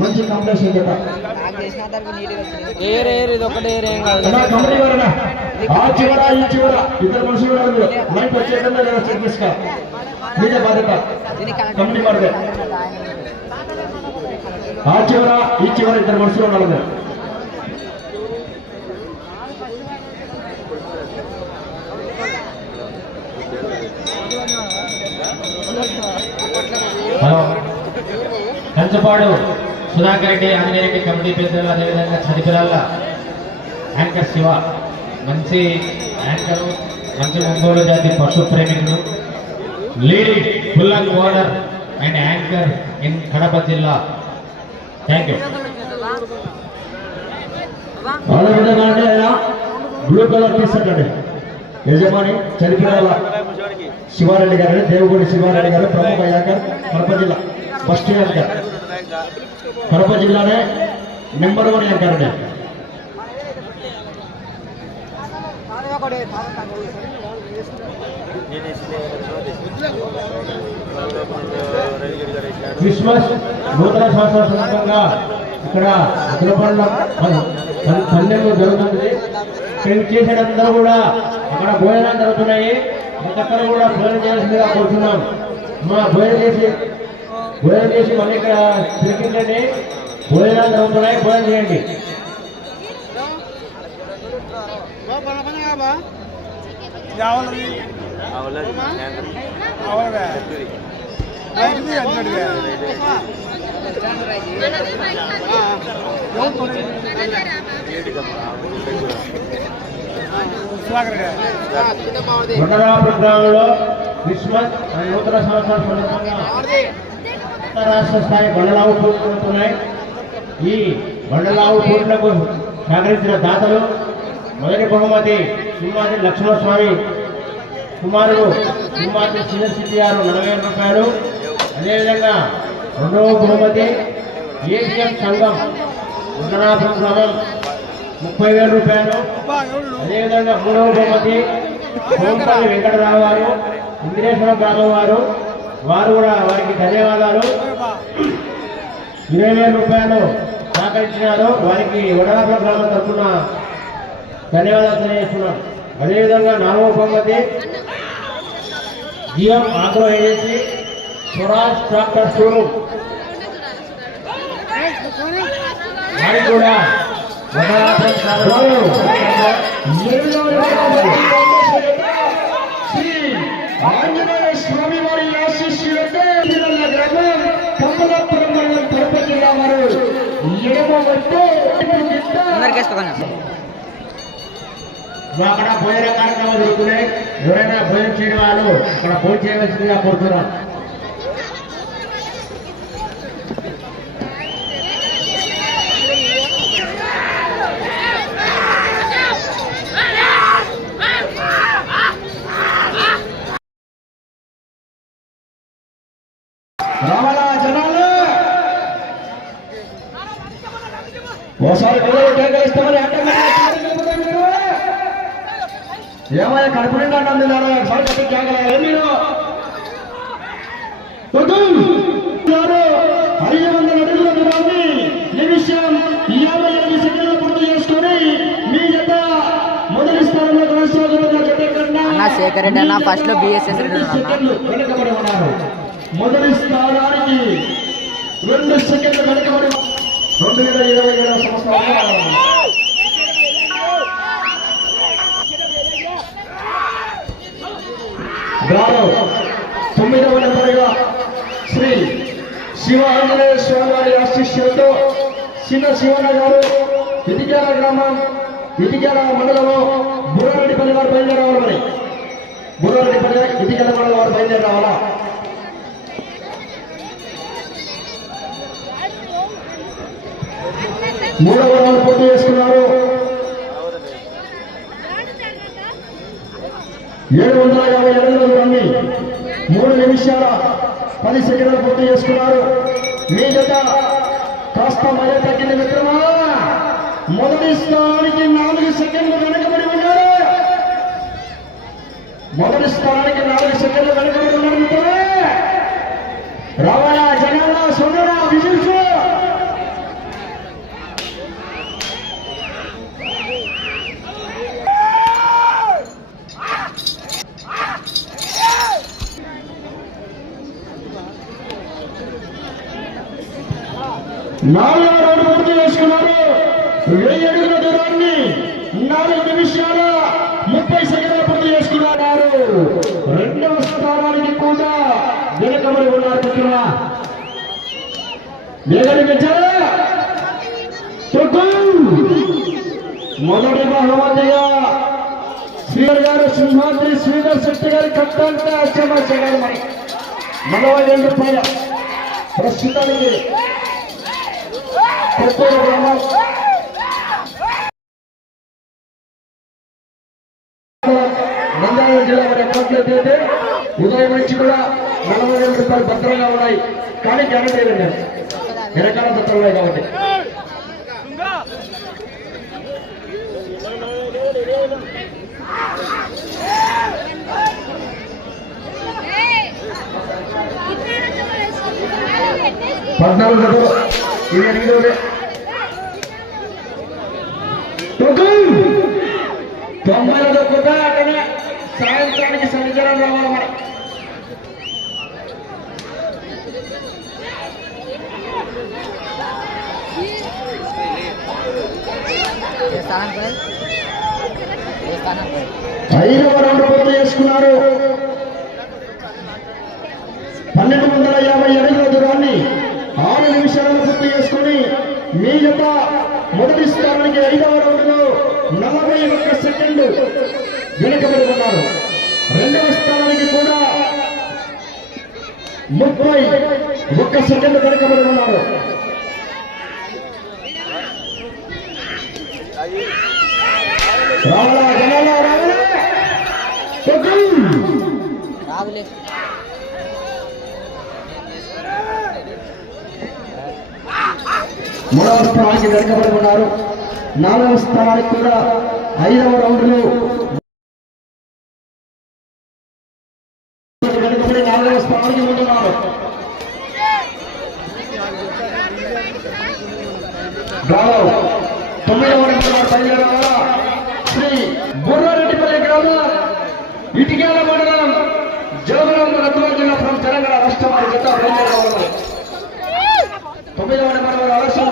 మంచి కాంపిటీషన్ జత ఏర్ ఏర్ ఇది ఒకటే ఏర్ ఏం కాదు. కమిటీ వారనా ఆ చివర ఈ చివర. ఇద్దరు మనుషులు కూడా ఉన్నారు. మైక్ వచ్చేటన్నా లేదా మీదే బాధ్యత. కమిటీ వారిదే. ఆ చివర ఈ చివర ఇద్దరు మనుషులు. హలో. కంచపాడు. సుధాకర్ రెడ్డి ఆంజనేయ రెడ్డి కమిటీ పెద్దలు అదేవిధంగా చదిపిరాల యాంకర్ శివ మంచి యాంకర్ మంచి ఒంగోలు జాతి పశు ప్రేమికుడు leading bull and owner and anchor in Kadapa జిల్లా. Thank you blue colour T shirt అండి. యజమాని చనిపోయాల శివారెడ్డి గారు దేవగూడి శివారెడ్డి గారు ప్రముఖ యాంకర్ కడప జిల్లా. ఫస్ట్ యాంకర్ కడప జిల్లానే నెంబర్ వన్ యాంకర్ అండి క్రిస్మస్ నూతన సంవత్సర సందర్భంగా ఇక్కడ అఖిలపండ పన్నెండు జరుగుతుంది. ఇక్కడ చేసేటందరూ కూడా అక్కడ భోజనాలు జరుగుతున్నాయి. ప్రతి ఒక్కరు కూడా భోజనం చేయాల్సిందిగా కోరుతున్నాం. మా భోజనం చేసి భోజనం చేసి మళ్ళీ ఇక్కడ తిరిగించండి భోజనాలు జరుగుతున్నాయి భోజనం చేయండి. గ్రామంలో క్రిస్మస్ నూతన సంవత్సరం అంతరాష్ట్ర స్థాయి బండలావు పోటీలు జరుగుతున్నాయి ఈ బండలావు పోటీలకు సహకరించిన దాతలు మొదటి బహుమతి సింహాద్రి లక్ష్మణస్వామి. కుమారుడు సింహాద్రి చిన్నసిద్ధి గారు నలభై వేల రూపాయలు. అదేవిధంగా రెండవ బహుమతి ఏటీఎం సంఘం ఉండనాపురం గ్రామం ముప్పై వేల రూపాయలు. అదేవిధంగా మూడవ బహుమతి వెంకటరావు గారు ఇంద్రేశ్వర గ్రామం వారు. వారు కూడా వారికి ధన్యవాదాలు. ఇరవై వేల రూపాయలు సహకరించినారు. వారికి వడలాపురం గ్రామం తరఫున ధన్యవాదాలు తెలియజేస్తున్నాను అదేవిధంగా నాలుగో బహుమతి GM agro agency Swaraj tractor showroom వారికి కూడా ఆంజనేయ స్వామి అక్కడ భోజన కార్యక్రమం జరుగుతున్నాయి. ఎవరైనా భోజనం చేయని వాళ్ళు అక్కడ భోజనం చేయవలసిందిగా కోరుతున్నాం రావాలా జనాలు ఓసారి పిల్లలు కేకలిస్తామని అంటే ఏమయ్యా కడుపు నిండా అన్నం తిన్నారా ఒకసారి కట్టి కేకలేయాలి మీరు వద్దు. గారు ఐదు వందల అడుగుల దూరాన్ని నిమిషం యాభై ఐదు సెకండ్లు పూర్తి చేసుకొని మీ జత మొదటి స్థానంలో కొనసాగుతున్న జత కన్నా అన్న శేఖర్ రెడ్డి అన్న ఫస్ట్లో బిఎస్ఎస్ రెడ్డి రెండు అన్న సెకండ్లు వెనుకబడి ఉన్నారు మొదటి స్థానానికి రెండు సెకండ్లు వెనుకబడి రెండు వేల ఇరవై ఏడవ సంవత్సరంలో గ్రామం తొమ్మిదవ నెంబర్గా శ్రీ శివ ఆంజనేయ స్వామి వారి ఆశిష్యంతో చిన్న శివన్న గారు ఇటికేల గ్రామం ఇటికేల మండలంలో బుర్రారెడ్డిపల్లి వారు బయలుదేరావాలి మరి వారు బయలుదేరావాలా మూడవ రౌండ్ పోటీ చేసుకున్నారు ఏడు వందల యాభై అడుగుల దూరాన్ని మూడు నిమిషాల పది సెకండ్లు పూర్తి చేసుకున్నారు మీ జత కాస్త మయ తగ్గింది మిత్రమా? మొదటి స్థానానికి నాలుగు సెకండ్లు కనుక మొదటి స్థానానికి నాలుగు సెకండ్లు వెనుకబడి ఉన్నారంటే రావాలా జనాలా సోదరా విజిల్సు. నాలుగు రౌండ్ పూర్తి చేసుకున్నారు. వెయ్యి అడుగుల దూరాన్ని నాలుగు నిమిషాలు వెనుకబడి మొదటి బహుమతిగా శ్రీధర్ గారు సింహాద్రి శ్రీధర్ శెట్టి గారి కట్టంటే అచ్చమాచ గారు మరి. నలభై రెండు పైన. ప్రస్తుతానికి కొత్తూరు గ్రామం నంద్యాల జిల్లా వారి అకౌంట్లో ఉదయం నుంచి కూడా నలభై వేల రూపాయలు భద్రంగా ఉన్నాయి. కానీ గ్యారంటీ లేదు ఎరకాల భద్రం ఉన్నాయి కాబట్టి. పద్నాలుగు జతలు ఇది ఎనిమిది తొంభై దొక్కుతా అక్కడే సాయంత్రానికి సన్నిధానం రావాలి మనం. ఐదవ రౌండ్ పూర్తి చేసుకున్నారు. పన్నెండు వందల యాభై అడుగుల దూరాన్ని ఆరు నిమిషాలను పూర్తి చేసుకుని మీ యొక్క మొదటి స్థానానికి ఐదవ రౌండ్లో నలభై ఒక్క సెకండ్ వెనుకబడి ఉన్నారు రెండవ స్థానానికి కూడా ముప్పై ఒక్క సెకండ్ వెనుకబడి ఉన్నారు. రావాలా మూడవ స్థానానికి వెనుకబడి ఉన్నారు నాలుగవ స్థానానికి కూడా ఐదవ రౌండ్లో వెనుకబడి నాలుగవ స్థానానికి ఉంటున్నారు గాలవ్ తొమ్మిదవ నెంబర్ బయలుదేరాలా శ్రీ బుర్రారెడ్డిపల్లి గ్రామం ఇటికేల మండలం జోగులం రత్నం జిల్లా ఫ్రమ్ తెలంగాణ రాష్ట్రం వారి జత తొమ్మిదవ నెంబర్ ఆలస్యం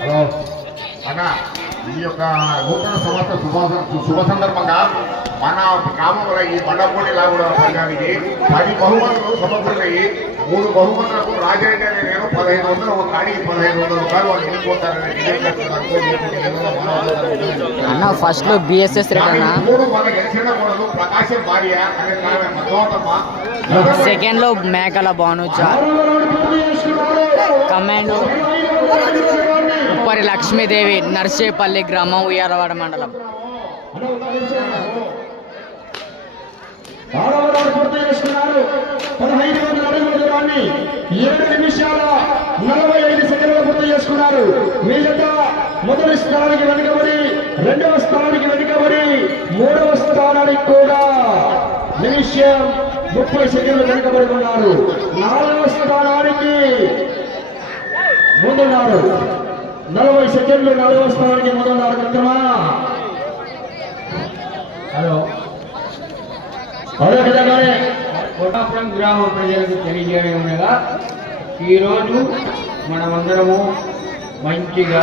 హలో. అన్న ఈ యొక్క నూతన సంవత్సర శుభ సందర్భంగా మన గ్రామంలో ఈ బండపూడి లాగుడ సంఘానికి పది బహుమతులు సమకూరినాయి. మూడు బహుమతులకు అనే నేను పదహైదు వందలు ఒక కాడికి పదహైదు వందల రూపాయలు వాళ్ళు అన్న ఫస్ట్లో బిఎస్ఎస్ మూడు మన గెలిచిన కూడా ప్రకాశం భార్య అనే సెకండ్లో మేకల చేసుకున్నారు. కమాండ్ ఉప్పరి లక్ష్మీదేవి నర్సేపల్లి గ్రామం ఉయ్యాలవాడ మండలం. ఆరవ రౌండ్ పూర్తి చేసుకున్నారు. పదహైదు వందల అడుగుల దూరాన్ని ఏడు నిమిషాల నలభై ఐదు సెకండ్లు పూర్తి చేసుకున్నారు. మిగతా మొదటి స్థానానికి వెనుకబడి రెండవ స్థానానికి వెనుకబడి మూడవ స్థానానికి కూడా నిమిషం ముప్పై సెకండ్లు వెనుకబడి ఉన్నారు. నాలుగవ స్థానానికి ముందున్నారు. నలభై సెకండ్లు నాలుగవ స్థానానికి ముందున్నారు మిత్రమా? హలో. అదే విధంగానే కోటాపురం గ్రామ ప్రజలకు తెలియజేయడం ఉండగా ఈరోజు మనమందరము మంచిగా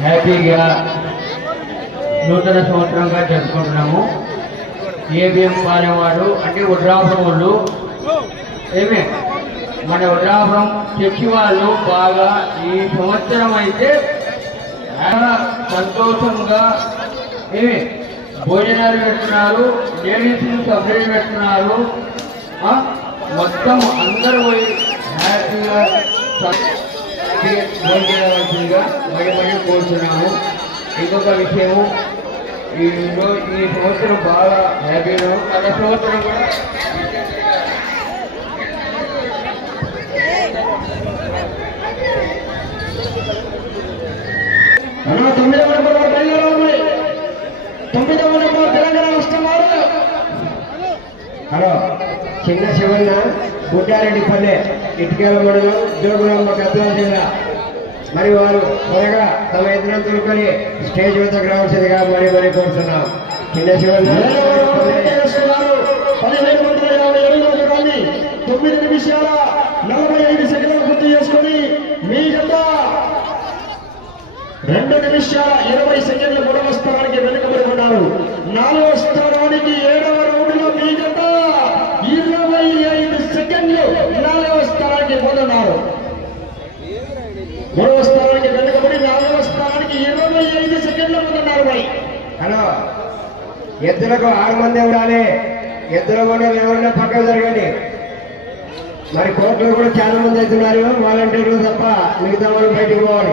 హ్యాపీగా నూతన సంవత్సరంగా జరుపుకుంటున్నాము. ఏబిఎం పాలెవాడు అంటే వడ్రాపురం వాళ్ళు. ఏమే? మన వడ్రాపురం చర్చి వాళ్ళు బాగా ఈ సంవత్సరం అయితే చాలా సంతోషంగా ఏమే? భోజనాలు పెట్టున్నారు లేడీస్ సబ్సిడీ పెట్టున్నారు మొత్తం అందరూ పోయి హ్యాపీగా స- భోజనవలసిందిగా మరి మరి కోరుతున్నాము ఇంకొక విషయము ఈ ఈ సంవత్సరం బాగా హ్యాపీగా గత సంవత్సరం కూడా అన్న తొమ్మిదవ నెంబర్ తెలంగాణ రాష్ట్రం వారు. హలో చిన్న శివన్న గుడ్డారెడ్డి పల్లె ఇటుకల మండలం జోగులాంబ గద్వాల జిల్లా. మరి వారు త్వరగా తమ ఇద్దరం తిరుకొని స్టేజ్ వద్దకు రావాల్సిందిగా మరి మరి కోరుతున్నాం. చిన్న శివన్న. తొమ్మిది నిమిషాల నలభై ఐదు సెకండ్లు గుర్తు చేసుకొని మీ జత రెండు నిమిషాల ఇరవై సెకండ్లు కూడా స్థానానికి నాలుగవ స్థానానికి ఏడవ రౌండ్లో మీ ఇరవై ఐదు సెకండ్లు నాలుగవ స్థానానికి పోతున్నారు మూడవ స్థానానికి వెనుకబడి నాలుగవ స్థానానికి ఇరవై ఐదు సెకండ్లు పోతున్నారు మరి. హలో. ఎద్దులకు ఆరు మంది ఉండాలి. ఎద్దులు కూడా ఎవరైనా పక్కకు జరగండి. మరి కోర్టులో కూడా చాలా మంది అవుతున్నారు వాలంటీర్లు తప్ప మిగతా వాళ్ళు బయటకు పోవాలి.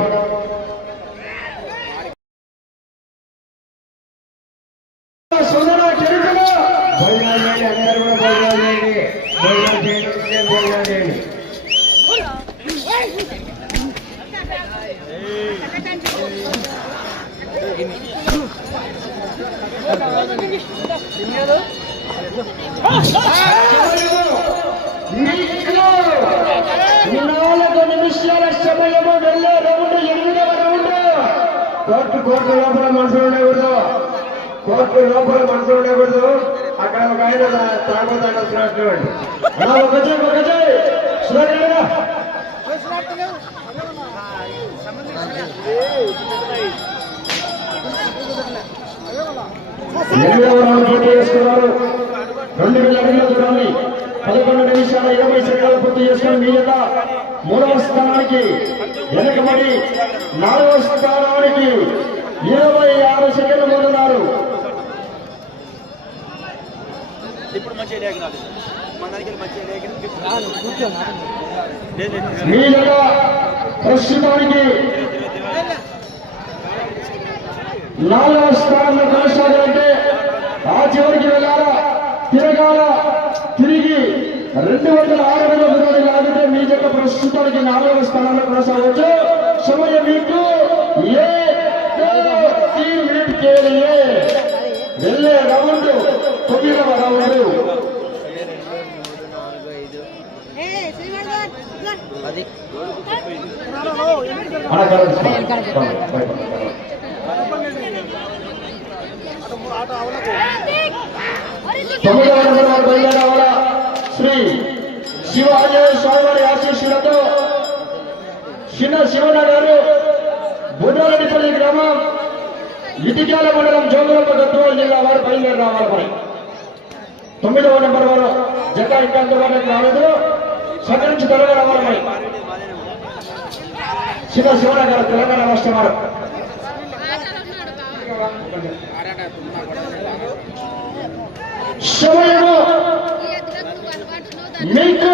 నాలుగు నిమిషాల సమయము వెళ్ళే రౌండ్ ఎనిమిదవ రౌండ్. కోర్టు కోర్టు లోపల మనుషులు ఉండకూడదు. కోర్టు లోపల మనుషులు ఉండకూడదు. అక్కడ ఒక ఆయన తాగుతాడు వస్తున్నట్టు ఒక చేయి ఎనిమిదవ రౌండ్ పూర్తి చేసుకున్నారు. రెండు వేల అడుగుల దూరాన్ని పదకొండు నిమిషాల ఇరవై సెకండ్లు పూర్తి చేసుకుని మీద మూడవ స్థానానికి వెనుకబడి నాలుగవ స్థానానికి ఇరవై ఆరు సెకండ్లు ముందున్నారు. ఇప్పుడు మంచిగా లేకినాడు మన దగ్గర లేకిన మీదగా ప్రస్తుతానికి నాలుగవ స్థానంలో కొనసాగాలంటే ఆ చివరికి వెళ్ళాలా? తిరగాల? తిరిగి రెండు వందల ఆరు వందల దూరాన్ని లాగితే మీ జత ప్రస్తుతానికి నాలుగవ స్థానంలో కొనసాగవచ్చు. సమయం మీకు ఏ దో తీన్ మినిట్ కే లియే వెళ్ళే రౌండ్ తొమ్మిదవ రౌండ్ అది. శ్రీ శివ ఆంజనేయ స్వామివారి ఆశీస్సులతో చిన్న శివన గారు బుడ్రారెడ్డిపల్లి గ్రామం ఇటికాల మండలం జోగులమ్మ గద్వాల జిల్లా వారు బయలుదేరి రావాలి మరి. తొమ్మిదవ నెంబర్ వారు జత ఇంకా అందుబాటులోకి రాలేదు. సహకరించి నుంచి రావాలి మరి. చిన్న శివన గారు తెలంగాణ రాష్ట్ర వారు. సమయము మీకు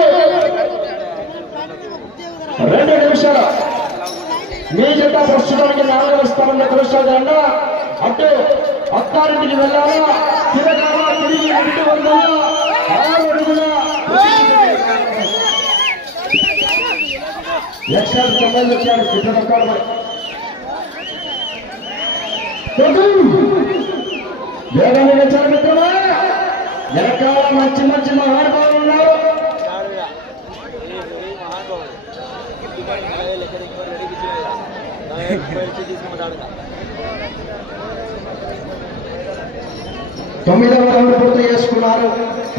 రెండు నిమిషాలు. మీ జత ప్రస్తుతానికి నాలుగవ స్థానంలో కొనసాగాలన్నా అటు అత్తారింటికి వెళ్ళాలా? తిరగాలా? తిరిగి ఇంటి వందల ఆరు అడుగుల ఎక్స్ట్రా తొమ్మిది వచ్చాడు మిత్రమా వెనకాల మంచి మంచి మహానుభావులు ఉన్నారు. తొమ్మిదవ రౌండ్ పూర్తి చేసుకున్నారు.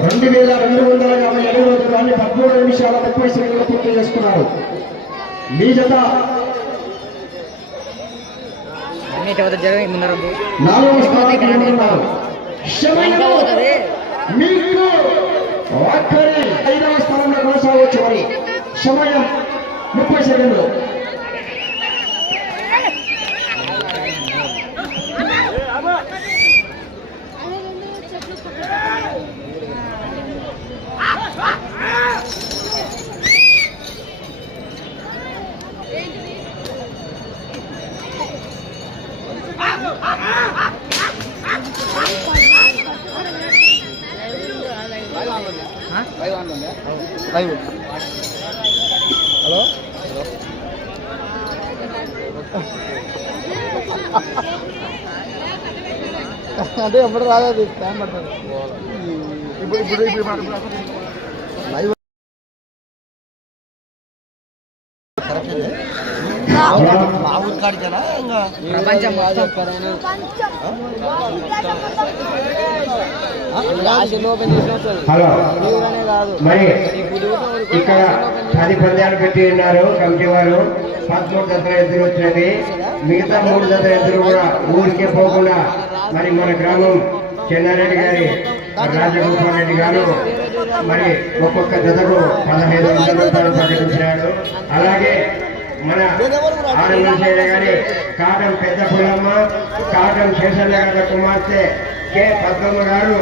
రెండు వేల రెండు వందల యాభై ఏడు రోజులు పదమూడు నిమిషాల ముప్పై సెకండ్లు పూర్తి చేసుకున్నారు. మీ జత అన్నిటి వద్ద నాలుగవ స్థానానికి మీకు ఐదవ స్థానంలో కొనసాగవచ్చు మరి. సమయం ముప్పై సెకండ్లు. హలో అంటే ఎప్పుడు రాలేదు టైం పడుతుంది ఇప్పుడు ఇప్పుడు లైవ్ మా ఊరు ఇంకా ప్రపంచం మరి. ఇక్కడ పది పందాలు పెట్టి ఉన్నారు కమిటీ వారు. పదమూడు జతల ఎదురు వచ్చినవి మిగతా మూడు జతల ఎదురు కూడా ఊరికే పోకుండా మరి మన గ్రామం చెన్నారెడ్డి గారి రాజగోపాల్ రెడ్డి గారు మరి ఒక్కొక్క జతకు పదహైదు వందల రూపాయలు ప్రకటించినాడు అలాగే మన ఆనందశైల గారి కాటం పెద్ద పుల్లమ్మ కాటం శేషన్న గారి కుమార్తె కె పద్మమ్మ గారు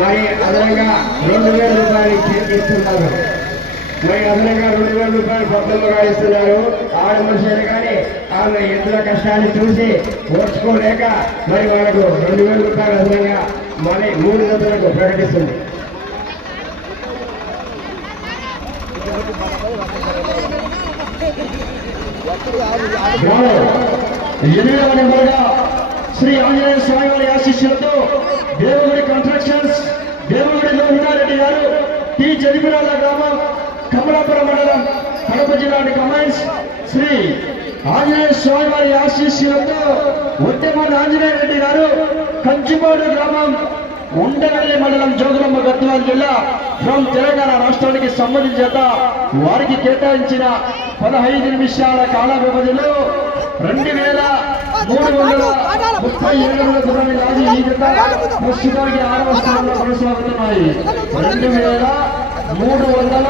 మరి అదనంగా రెండు వేల రూపాయలు ఇస్తున్నారు. మరి అదనంగా రెండు వేల రూపాయలు పద్మమ్మ గారు ఇస్తున్నారు. ఆడమనిషైన కానీ ఆమె ఎద్దుల కష్టాన్ని చూసి ఓర్చుకోలేక మరి వాళ్ళకు రెండు వేల రూపాయలు అదనంగా మరి మూడు జతలకు ప్రకటిస్తుంది. ఎనిమిదవ నెంబర్గా శ్రీ ఆంజనేయ స్వామి వారి ఆశీస్సులతో దేవగుడి కన్స్ట్రక్షన్స్ దేవగుడి లోహితారెడ్డి గారు టి జదిపిరాల గ్రామం కమలాపురం మండలం కడప జిల్లా కమాండ్స్ శ్రీ ఆంజనేయ స్వామి వారి ఆశీస్సులతో ఒట్టెమల్లి ఆంజనేయ రెడ్డి గారు కంచిపాడు గ్రామం ఉండగల్లి మండలం జోగులమ్మ గద్వాల జిల్లా ఫ్రమ్ తెలంగాణ రాష్ట్రానికి సంబంధించేత వారికి కేటాయించిన పదహైదు నిమిషాల కాల వ్యవధిలో రెండు వేల మూడు వందల ముప్పై ఏడు దూరాన్ని ఈ జత ప్రస్తుతానికి ఆరవ స్థానంలో కొనసాగుతున్నాయి. రెండు వేల మూడు వందల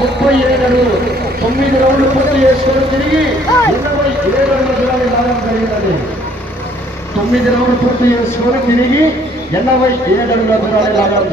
ముప్పై ఏడు తొమ్మిది రౌండ్లు పూర్తి చేసుకొని తిరిగి ఎనభై ఏడు వందల దూరాన్ని లాగడం జరిగినది. తొమ్మిది రౌండ్లు పూర్తి చేసుకొని తిరిగి ఎనభై ఏడు అడుగుల దూరాన్ని లాగడం